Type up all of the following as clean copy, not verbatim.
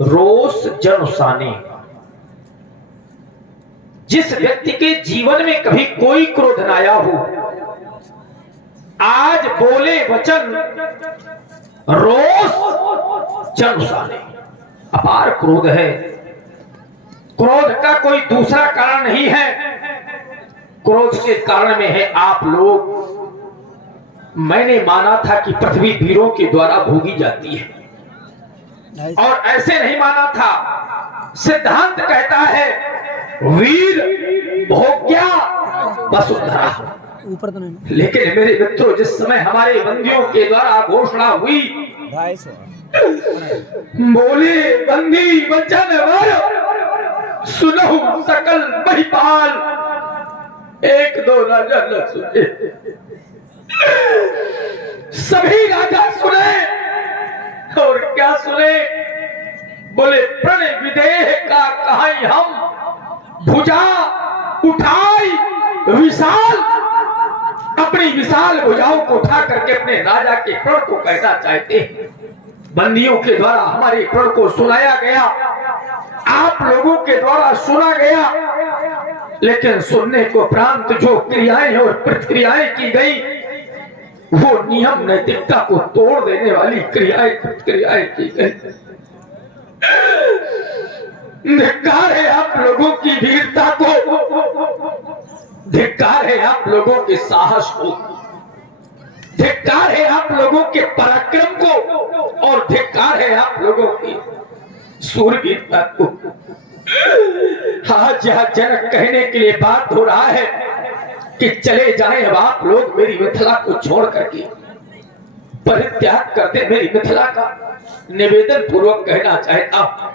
रोष जनुसानी। जिस व्यक्ति के जीवन में कभी कोई क्रोध न आया हो, आज बोले वचन रोष जनुसानी। अपार क्रोध है। क्रोध का कोई दूसरा कारण नहीं है, क्रोध के कारण में है आप लोग। मैंने माना था कि पृथ्वी वीरों के द्वारा भोगी जाती है, और ऐसे नहीं माना था। सिद्धांत कहता है वीर भोग्या वसुंधरा। लेकिन मेरे मित्रों, जिस समय हमारे बंदियों के द्वारा घोषणा हुई, बोले बंदी वचन वर सुनो सकल महिपाल, एक दो राजा न सुने, सभी राजा सुने। और क्या सुने? बोले प्रणय विदेह का कहाई हम, भुजा उठाई विशाल। अपनी विशाल भुजाओं को उठा करके अपने राजा के प्रण को कहना चाहते हैं। बंदियों के द्वारा हमारे प्रण को सुनाया गया, आप लोगों के द्वारा सुना गया, लेकिन सुनने को उपरांत जो क्रियाएं और प्रतिक्रियाएं की गई, वो नियम नैतिकता को तोड़ देने वाली क्रियाएं प्रतिक्रियाएं की गई। धिक्कार है आप लोगों की वीरता को, धिक्कार है आप लोगों के साहस को, धिक्कार है आप लोगों के पराक्रम को, और धिक्कार है आप लोगों की शूरवीरता को। आज यह जनक कहने के लिए बात हो रहा है कि चले जाएं अब आप लोग मेरी मिथिला को छोड़ करके, परित्याग कर दे मेरी मिथिला का, निवेदन पूर्वक कहना चाहता हूं।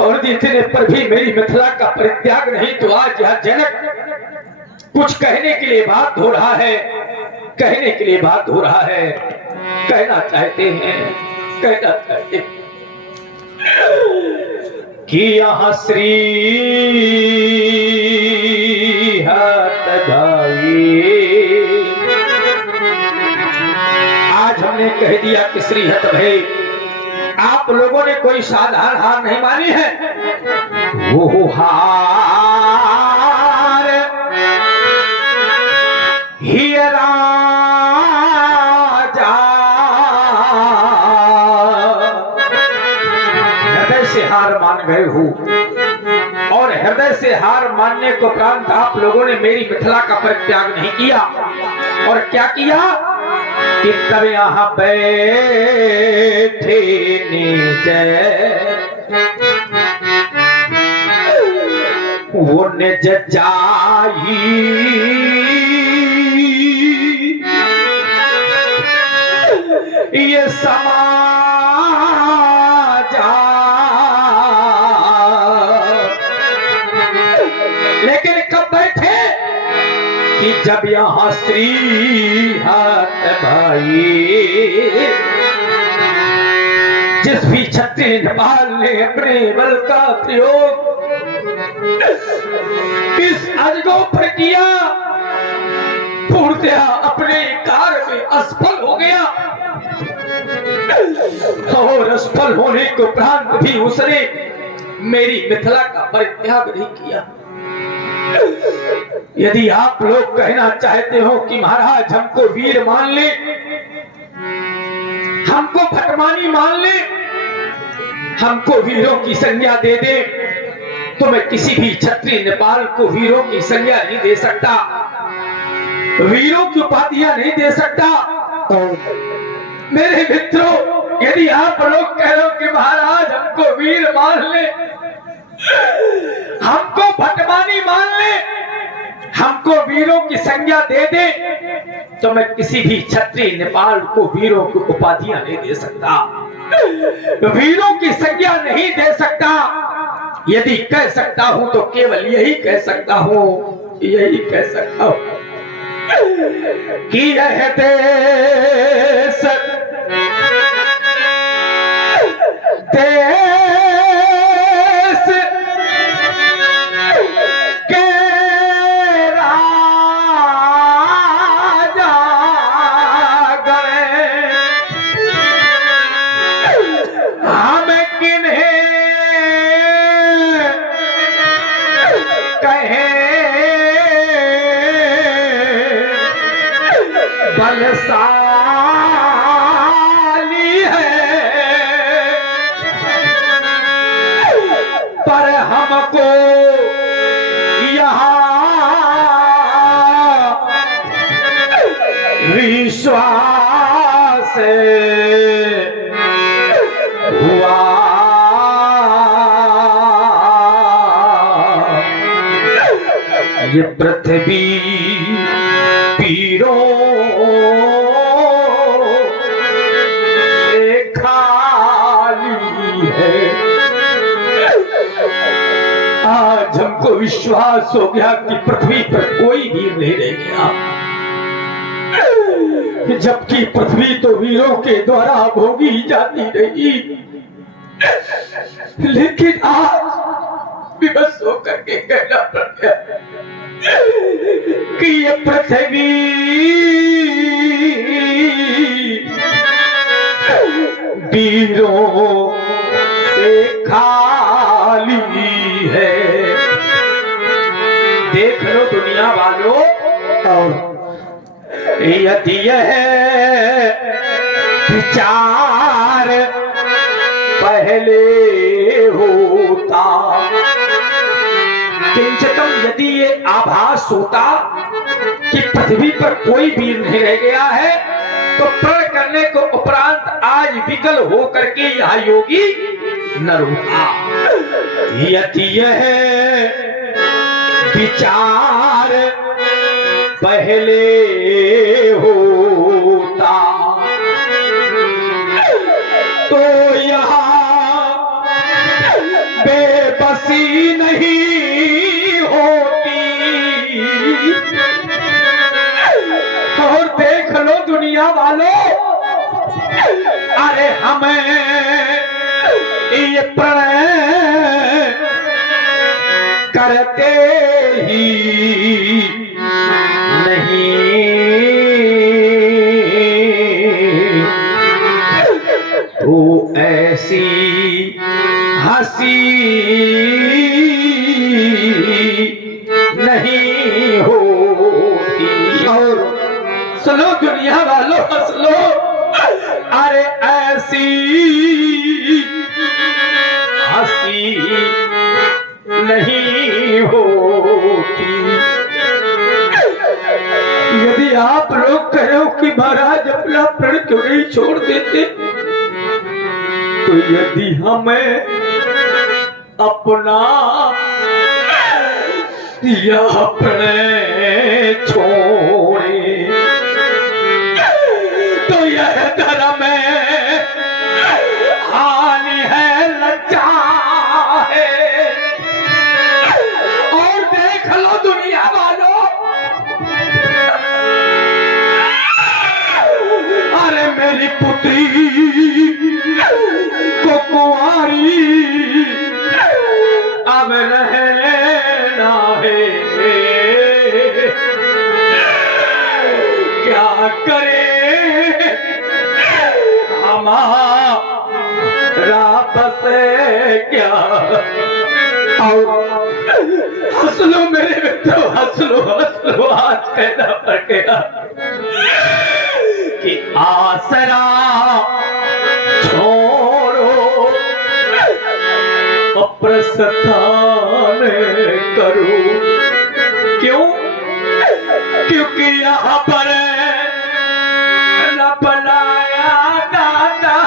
और इतने पर भी मेरी मिथिला का परित्याग नहीं, तो आज यह जनक कुछ कहने के लिए बात हो रहा है, कहने के लिए बात हो रहा है, कहना चाहते हैं, कहना चाहते हैं कि यहाँ श्री आज हमने कह दिया कि श्री हत भय। आप लोगों ने कोई साधारण हार नहीं मानी है, वो हार ही राजा हृदय से हार मान गए हो, और हृदय से हार मानने को उपरांत आप लोगों ने मेरी मिथिला का परित्याग नहीं किया। और क्या किया कि तब यहाँ बैठे निज वो निज जाई, ये समाजा। लेकिन कब बैठे कि जब यहाँ श्री हत भाई, जिस भी क्षत्रिय नेपाल ने अपने बल का प्रयोग इस अजगो पर किया, पूर्णतया अपने कार्य में असफल हो गया, और असफल होने के उपरांत भी उसने मेरी मिथिला का परित्याग नहीं किया। यदि आप लोग कहना चाहते हो कि महाराज हमको वीर मान ले, हमको भटमानी मान ले, हमको वीरों की संज्ञा दे दे, तो मैं किसी भी क्षत्रिय नेपाल को वीरों की संज्ञा नहीं दे सकता, वीरों की उपाधियां नहीं दे सकता। मेरे मित्रों, यदि आप लोग कह रहे हो कि महाराज हमको वीर मान ले, हमको भटमानी मान ले, हमको वीरों की संज्ञा दे दे तो मैं किसी भी क्षत्रिय नेपाल को वीरों की उपाधियां नहीं दे सकता, वीरों की संज्ञा नहीं दे सकता। यदि कह सकता हूं तो केवल यही कह सकता हूं, यही कह सकता हूं कि यह देश देश के राजा गए, हम किन्हें कहें बलशाली है, पर हमको यहाँ विश्वास हुआ ये पृथ्वी पीरों से खाली है। आज हमको विश्वास हो गया कि पृथ्वी पर कोई वीर नहीं रह गया, जबकि पृथ्वी तो वीरों के द्वारा भोगी जाती रही। लेकिन आज विवश होकर के कहना पड़ गया कि ये पृथ्वी वीरों से खाली है। देख लो दुनिया वालों, और यदि यह विचार पहले होता, किंचितम यदि ये आभास होता कि पृथ्वी पर कोई वीर नहीं रह गया है, तो प्रण करने को उपरांत आज विकल होकर के यह योगी न रुका। यदि यह विचार पहले होता तो यहाँ बेबसी नहीं होती। और देख लो दुनिया वालों, अरे हमें ये प्रणय करते ही नहीं तो ऐसी हंसी नहीं होती। और सुनो दुनिया वालों, हंस लो, अरे ऐसी हंसी नहीं होती। यदि आप लोग कहो कि महाराज अपना प्रण क्यों नहीं छोड़ देते, तो यदि हमें अपना यह प्रणय छोड़े तो यह धर्म हानि है, लज्जा है। और देख लो दुनिया वालों, अरे मेरी पुत्री को कुंवारी अब रहना है, क्या करे हमारा बस क्या। और हंस लो मेरे मित्रों, हंस लो, आज कहना पड़ गया कि आसरा छोड़ो प्रस्थान करो। क्यों? क्योंकि यहाँ पर न बनाया दादा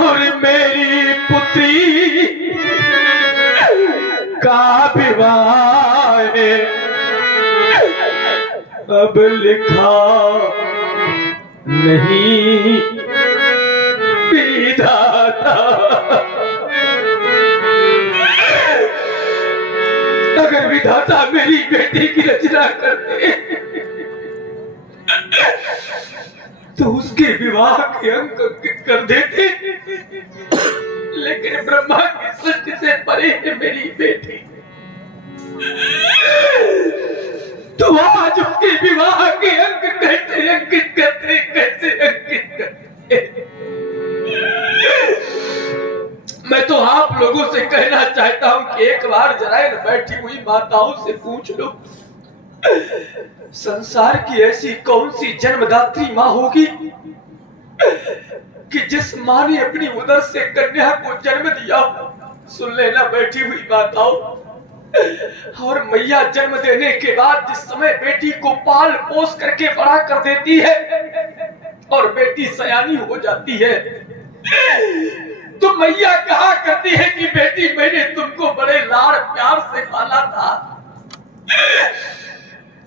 और मेरी पुत्री का विवाह है, अब लिखा नहीं विधाता। अगर विधाता मेरी बेटी की रचना करते तो उसके विवाह के अंक अंकित कर देते, लेकिन ब्रह्मा की सृष्टि से परे है मेरी बेटी। तो आज उसके विवाह के अंक कैसे अंकित करते, कैसे अंकित करते। मैं तो आप लोगों से कहना चाहता हूं कि एक बार जरा इन बैठी हुई माताओं से पूछ लो, संसार की ऐसी कौन सी जन्मदात्री माँ होगी कि जिस माँ ने अपनी उदर से कन्या को जन्म दिया। सुन लेना बैठी हुई माताओं, और मैया जन्म देने के बाद जिस समय बेटी को पाल पोस करके बड़ा कर देती है और बेटी सयानी हो जाती है, तो मैया कहा करती है कि बेटी मैंने तुमको बड़े लाड़ प्यार से पाला था,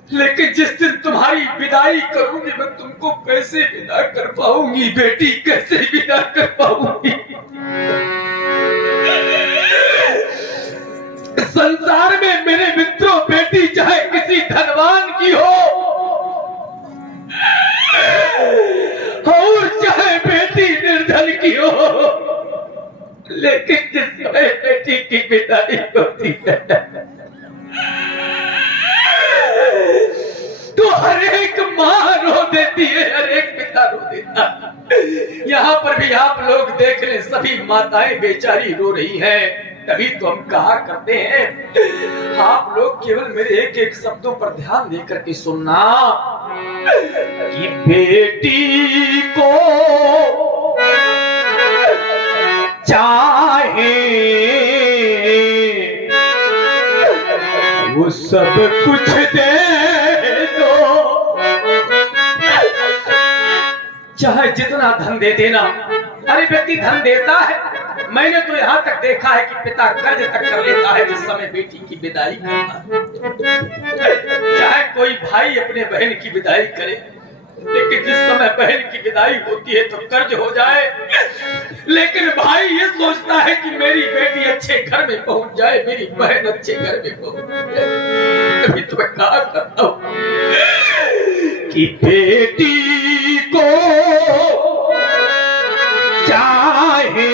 लेकिन जिस दिन तुम्हारी विदाई करूंगी मैं तुमको कैसे विदा कर पाऊंगी बेटी, कैसे विदा कर पाऊंगी। संसार में मेरे मित्रों बेटी चाहे किसी धनवान की हो और चाहे बेटी निर्धन की हो, लेकिन जिस समय बेटी की विदाई होती है तो हर एक माँ रो देती है, हर एक पिता रो देता। यहाँ पर भी आप लोग देख लें, सभी माताएं बेचारी रो रही हैं। तभी तो हम कहा करते हैं, आप लोग केवल मेरे एक एक शब्दों पर ध्यान देकर के सुनना कि बेटी को चाहे वो सब कुछ दे दो, चाहे जितना धन दे देना। अरे व्यक्ति धन देता है, मैंने तो यहाँ तक देखा है कि पिता कर्ज तक कर लेता है जिस समय बेटी की विदाई करता है। चाहे कोई भाई अपने बहन की विदाई करे, लेकिन जिस समय बहन की विदाई होती है तो कर्ज हो जाए, लेकिन भाई ये सोचता है कि मेरी बेटी अच्छे घर में पहुंच जाए, मेरी बहन अच्छे घर में पहुंच जाए। तभी तो मैं कहा करता हूं कि बेटी को चाहे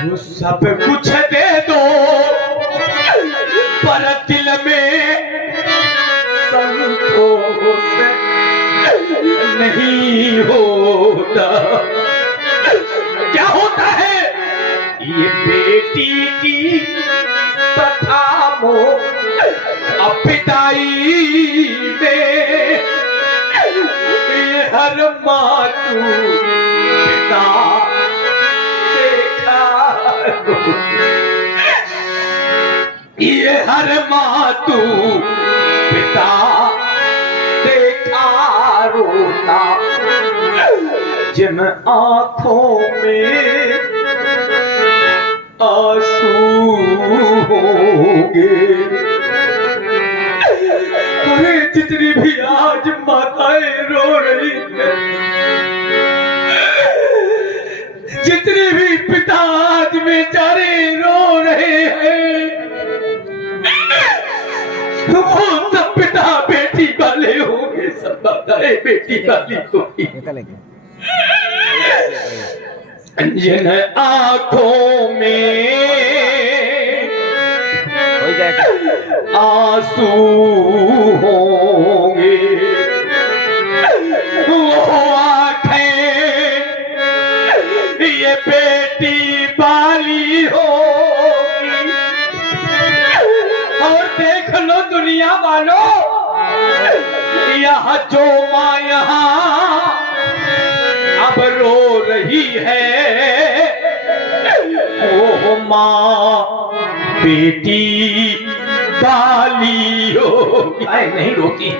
वो सब कुछ दे दो, पर दिल में संतोष नहीं होता। क्या होता है? ये बेटी की प्रथा मोह पिताई में ये हर मातू पिता देखा, ये हर मातू पिता देखा रोता, जिन आंखों में आंसू होंगे। अरे जितनी भी आज माताएं रो रही है, जितने भी पिता आज बेचारे रो रहे हैं, वो सब पिता बेटी वाले होंगे, सब माताएं बेटी वाली होगी। जिन आंखों में आंसू होंगे, वो आंखें ये बेटी वाली होगी। और देख लो दुनिया वालों, यह जो माँ यहाँ अब रो रही है, वो माँ बेटी वाली होगी। नहीं रोती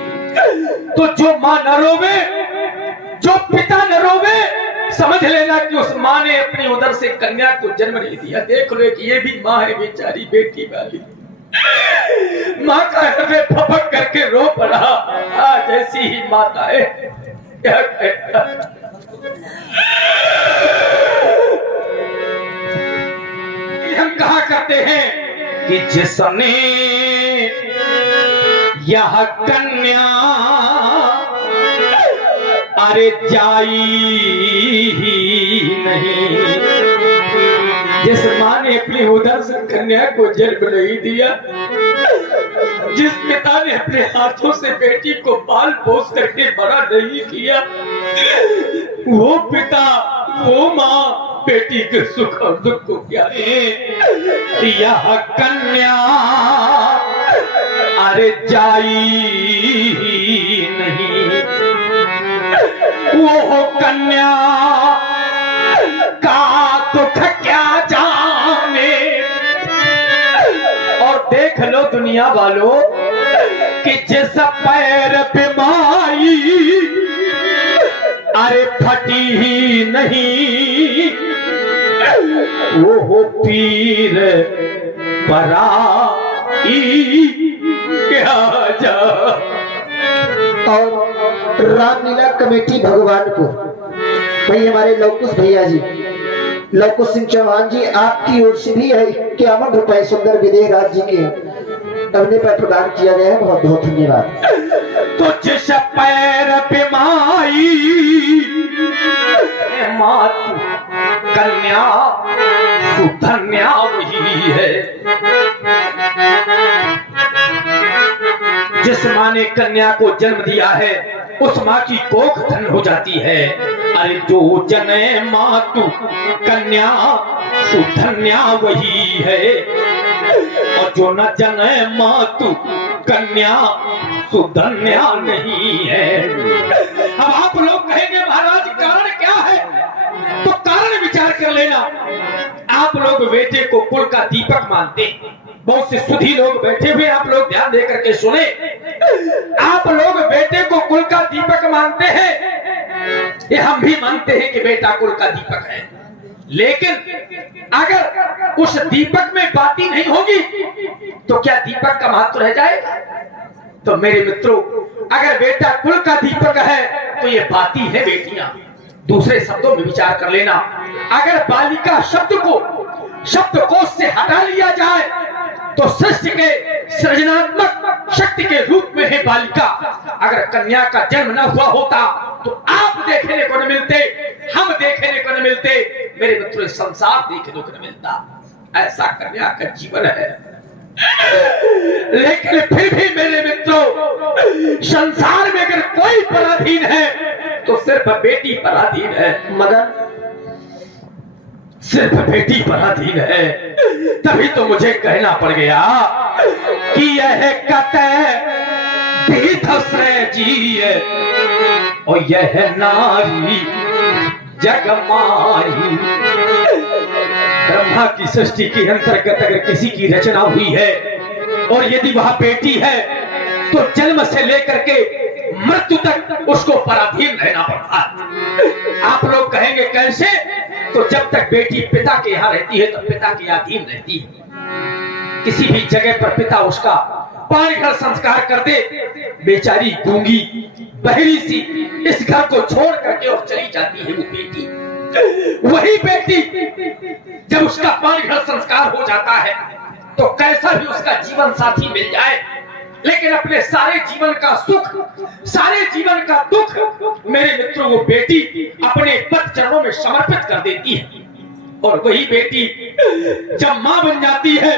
तो जो माँ न रोवे, जो पिता न रोवे, समझ लेना कि उस माँ ने अपनी उदर से कन्या को जन्म नहीं दिया। देख लो कि ये भी माँ है बेचारी, बेटी वाली। माँ का हृदय फपक करके रो पड़ा। आज ऐसी ही माता है, क्या कहता। हम कहा करते हैं कि जिसने यह कन्या अरे जाई ही नहीं, जिस माँ ने अपनी उदर से कन्या को जन्म नहीं दिया, जिस पिता ने अपने हाथों से बेटी को पाल पोस करके बड़ा नहीं किया, वो पिता वो माँ बेटी के सुख और दुख को क्या है। यह कन्या अरे जाई नहीं, वो कन्या का दुख क्या जाने। और देख लो दुनिया वालों कि जिस पैर पे माई अरे फटी ही नहीं, वो हो पीर पराई क्या जा। और रामलीला कमेटी भगवानपुर भाई हमारे लवकुश भैया जी, लवकुश सिंह चौहान जी, आपकी ओर से भी 51 रुपए सुंदर विदेह राज जी के अपने पर प्रदान किया गया है। बहुत बहुत धन्यवाद। तो जिस पैर पे माई मातु कन्या सुधन्या वही है। जिस माँ ने कन्या को जन्म दिया है उस माँ की कोख धन हो जाती है। अरे जो जने मातु कन्या सुधन्या वही है, और जो न जने मातु कन्या सुधन्या नहीं है। अब आप लोग कहेंगे महाराज कारण क्या है, तो कारण विचार कर लेना। आप लोग बेटे को कुल का दीपक मानते हैं। बहुत से सुधी लोग बैठे हुए, आप लोग ध्यान दे करके सुने। आप लोग बेटे को कुल का दीपक मानते हैं, ये हम भी मानते हैं कि बेटा कुल का दीपक है। लेकिन अगर उस दीपक में बाती नहीं होगी तो क्या दीपक का महत्व रह जाएगा? तो मेरे मित्रों, अगर बेटा कुल का दीपक है तो ये बाती है बेटियां। दूसरे शब्दों में विचार कर लेना, अगर बालिका शब्द को शब्दकोश से हटा लिया जाए तो सृष्टि के सृजनात्मक शक्ति के रूप में है बालिका। अगर कन्या का जन्म न हुआ होता तो आप देखने को न मिलते, हम देखने को न मिलते, मेरे मित्रों संसार देखने को न मिलता। ऐसा कन्या का जीवन है। लेकिन फिर भी मेरे मित्रों, संसार में अगर कोई पराधीन है तो सिर्फ बेटी पराधीन है। मगर सिर्फ बेटी पराधीन है। तभी तो मुझे कहना पड़ गया कि यह कतः जी है और यह नारी जगमाई। ब्रह्मा की सृष्टि के अंतर्गत अगर किसी की रचना हुई है और यदि वह बेटी है तो जन्म से लेकर के मृत्यु तक उसको पराधीन रहना पड़ता है। आप लोग कहेंगे कैसे? तो जब तक बेटी पिता के यहाँ रहती है तो पिता के अधीन रहती है। किसी भी जगह पर पिता उसका पानी घर संस्कार कर दे, बेचारी गूंगी बहरी सी इस घर को छोड़ करके और चली जाती है वो बेटी। वही बेटी जब उसका पानी घर संस्कार हो जाता है तो कैसा भी उसका जीवन साथी मिल जाए, लेकिन अपने सारे जीवन का सुख, सारे जीवन का दुख मेरे मित्रों वो बेटी अपने पद चरणों में समर्पित कर देती है। और वही बेटी जब मां बन जाती है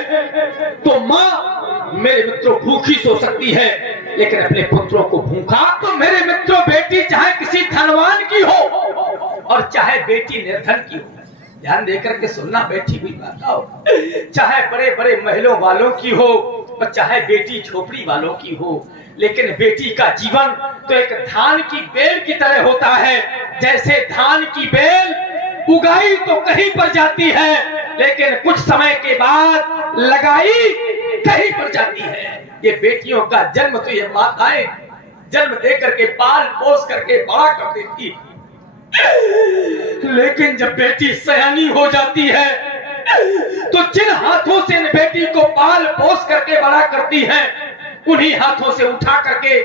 तो मां मेरे मित्रों भूखी सो सकती है, लेकिन अपने पुत्रों को भूखा। तो मेरे मित्रों बेटी चाहे किसी धनवान की हो और चाहे बेटी निर्धन की हो, ध्यान देकर के सुनना बैठी हुई माता हो, चाहे बड़े बड़े महलों वालों की हो और चाहे बेटी झोपड़ी वालों की हो, लेकिन बेटी का जीवन तो एक धान की बेल की तरह होता है। जैसे धान की बेल उगाई तो कहीं पर जाती है, लेकिन कुछ समय के बाद लगाई कहीं पर जाती है। ये बेटियों का जन्म तो ये माताएं जन्म दे करके पाल पोस करके बड़ा कर देती है। लेकिन जब बेटी सयानी हो जाती है तो जिन हाथों से इन बेटी को पाल पोस करके बड़ा करती हैं, उन्हीं हाथों से उठा करके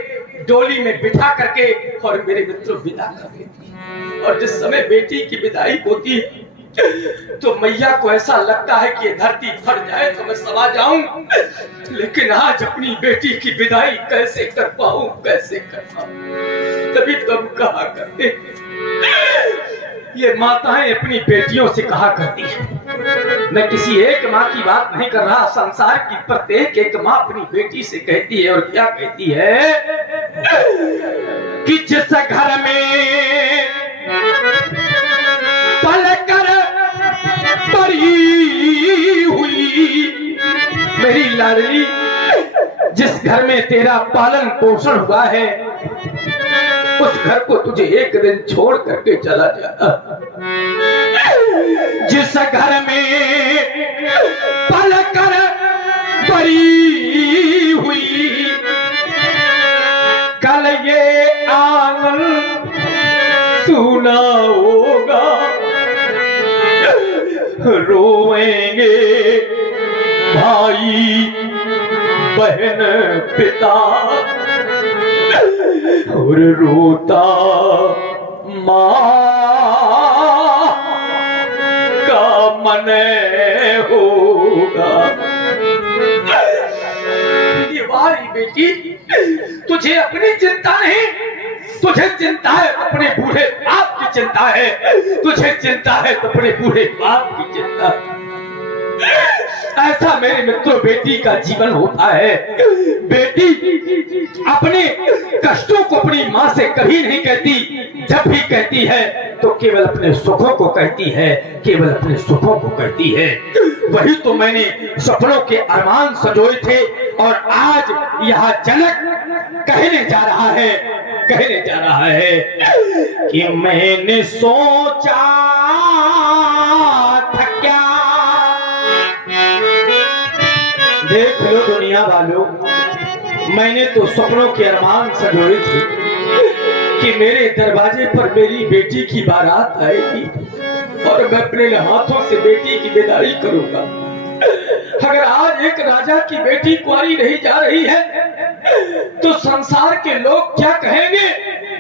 डोली में बिठा करके और मेरे मित्रों विदा कर देती है। और जिस समय बेटी की विदाई होती है तो मैया को ऐसा लगता है कि ये धरती फट जाए तो मैं समा जाऊं, लेकिन आज अपनी बेटी की विदाई कैसे कर पाऊं, कैसे कर पाऊं। तभी तुम कहा करते, ये माताएं अपनी बेटियों से कहा करती है। मैं किसी एक माँ की बात नहीं कर रहा, संसार की प्रत्येक एक माँ अपनी बेटी से कहती है। और क्या कहती है कि जिस घर में पलकर परी हुई मेरी लाडली, जिस घर में तेरा पालन पोषण हुआ है, उस घर को तुझे एक दिन छोड़ करके चला जाना। जिस घर में पलकर परी हुई, कल ये आंगन सुना होगा, रोएंगे भाई बहन पिता, और रोता माँ का मन होगा। वारी बेटी, तुझे अपनी चिंता नहीं, तुझे चिंता है अपने बूढ़े बाप की चिंता है, तुझे चिंता है तो अपने बूढ़े बाप की चिंता। ऐसा मेरे मित्रों बेटी का जीवन होता है। बेटी अपने कष्टों को अपनी माँ से कभी नहीं कहती, जब भी कहती है तो केवल अपने सुखों को कहती है, केवल अपने सुखों को कहती है। वही तो मैंने सपनों के अरमान सजोए थे और आज यह जनक कहने जा रहा है, कहने जा रहा है कि मैंने सोचा था क्या। देख लो दुनिया वालों, मैंने तो सपनों के अरमान संजोए थे कि मेरे दरवाजे पर मेरी बेटी की बारात आएगी और मैं अपने हाथों से बेटी की विदाई करूंगा। अगर आज एक राजा की बेटी कुंवारी नहीं जा रही है तो संसार के लोग क्या कहेंगे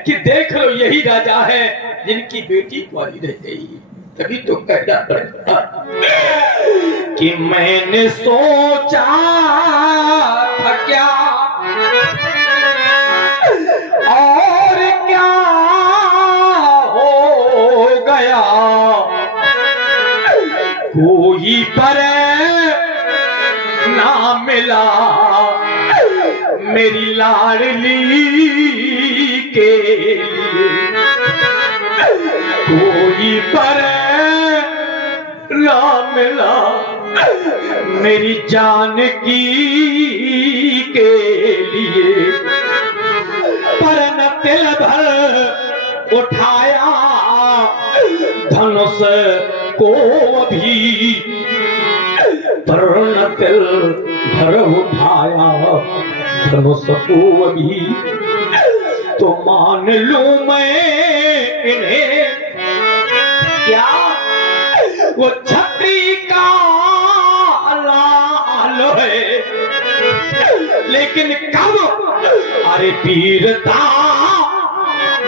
कि देख लो यही राजा है जिनकी बेटी कुंवारी रह गई। तभी तो कहना पड़ता कि मैंने सोचा था क्या और क्या हो गया, कोई पर ना मिला मेरी लाडली के लिए, कोई पर ना मिला मेरी जानकी के लिए। पर न तिल भर उठाया धनुष को भी, पर न तिल भर उठाया धनुष को भी, तो मान लूं मैं इन्हें क्या वो छत्री का लाल है, लेकिन कब अरे वीरता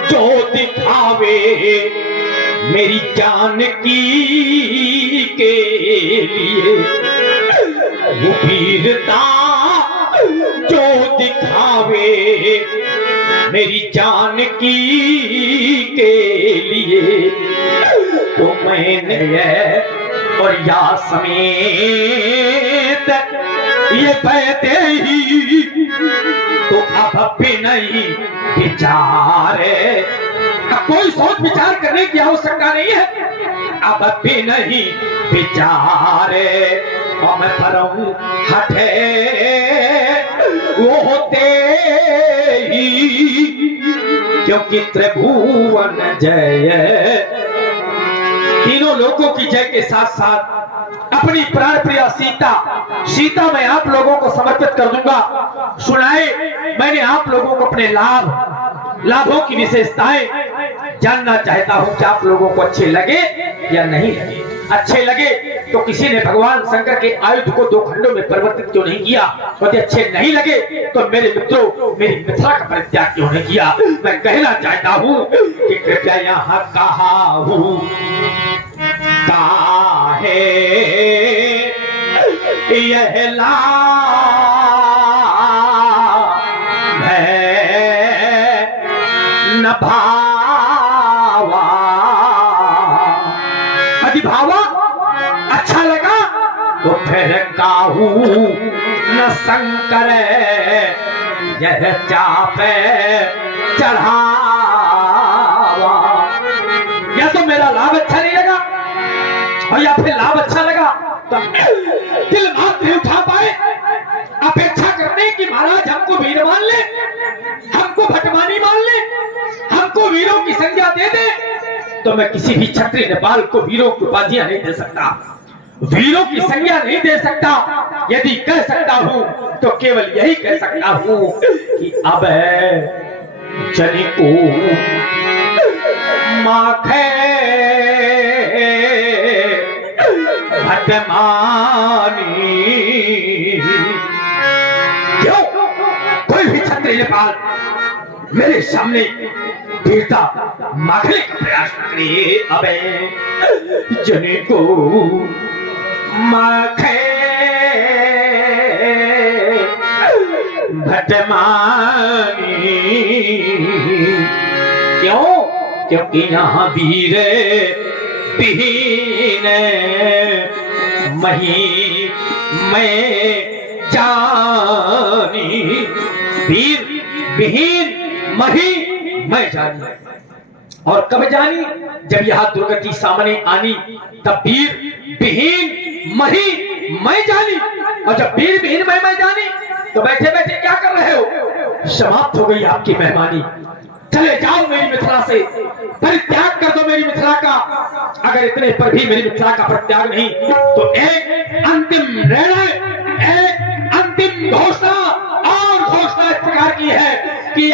जो दिखावे मेरी जानकी के लिए, वो वीरता जो दिखावे मेरी जानकी के लिए, तो मैंने और या समेत ये बहते ही तो अब भी नहीं विचारे, कोई सोच विचार करने की आवश्यकता नहीं है, अब भी नहीं विचारे। और मैं परहूं हटे वो होते ही, क्योंकि त्रिभुवन जय, तीनों लोगों की जय के साथ साथ अपनी प्राण प्रिया सीता मैं आप लोगों को समर्पित कर दूंगा। सुनाए मैंने आप लोगों को अपने लाभों की विशेषताएं जानना चाहता हूँ कि आप लोगों को अच्छे लगे या नहीं लगे। अच्छे लगे तो किसी ने भगवान शंकर के आयुध को 2 खंडों में परिवर्तित क्यों नहीं किया, और अच्छे नहीं लगे तो मेरे मित्रों मेरी मिथिला का परित्याग क्यों नहीं किया। मैं कहना चाहता हूँ कि कृपया यहाँ कहा हूँ काहे यह ला न भावा, यदि भावा अच्छा लगा तो फिर काहू न शंकर यह चापे चढ़ावा। या तो मेरा लाभ अच्छा नहीं लगा और या फिर लाभ अच्छा लगा तो दिल मात्र नहीं उठा पाए अपेक्षा करने की महाराज हमको वीर मान ले, हमको भटमानी मान ले, हमको वीरों की संज्ञा दे दे, तो मैं किसी भी क्षत्रिय नेपाल को वीरों की उपाधियां नहीं दे सकता, वीरों की संज्ञा नहीं दे सकता। यदि कह सकता हूं तो केवल यही कह सकता हूं कि अब जनी को माखे भटमानी। क्यों कोई भी क्षत्रिय नेपाल मेरे सामने वीरता मांगने का प्रयास करिए। अबे जने को माखे भटमानी। क्यों? क्योंकि यहाँ वीर विहीन मही मैं जानी, वीर विहीन मही मैं जानी। और कब जानी? जब यह दुर्गति सामने आनी तब वीर विहीन मही मैं जानी। और जब वीर विहीन मैं जानी तो बैठे बैठे क्या कर रहे हो? समाप्त हो गई आपकी मेहमानी। चले जाओ मेरी मिथिला से, परित्याग कर दो मेरी मिथिला का। अगर इतने पर भी मेरी मिथिला का परित्याग नहीं तो एक अंतिम निर्णय, एक अंतिम घोषणा, और घोषणा इस प्रकार की है कि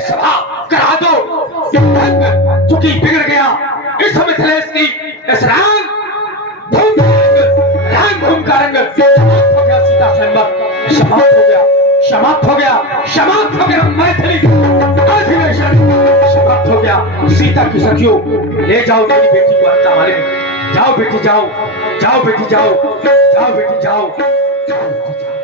सभा करा दो। चूंकि बिगड़ गया इस मिथिलेश की इस राम भूम का रंग हो गया, सीता स्वयंवर समाप्त हो गया, समाप्त हो गया, समाप्त हो गया, मैथिली अधिवेशन समाप्त हो गया। सीता की सखियों ले जाओ मेरी बेटी को हत्या वाले में। जाओ बेटी जाओ, जाओ बेटी जाओ, जाओ बेटी जाओ, जाओ बेटी जाओ।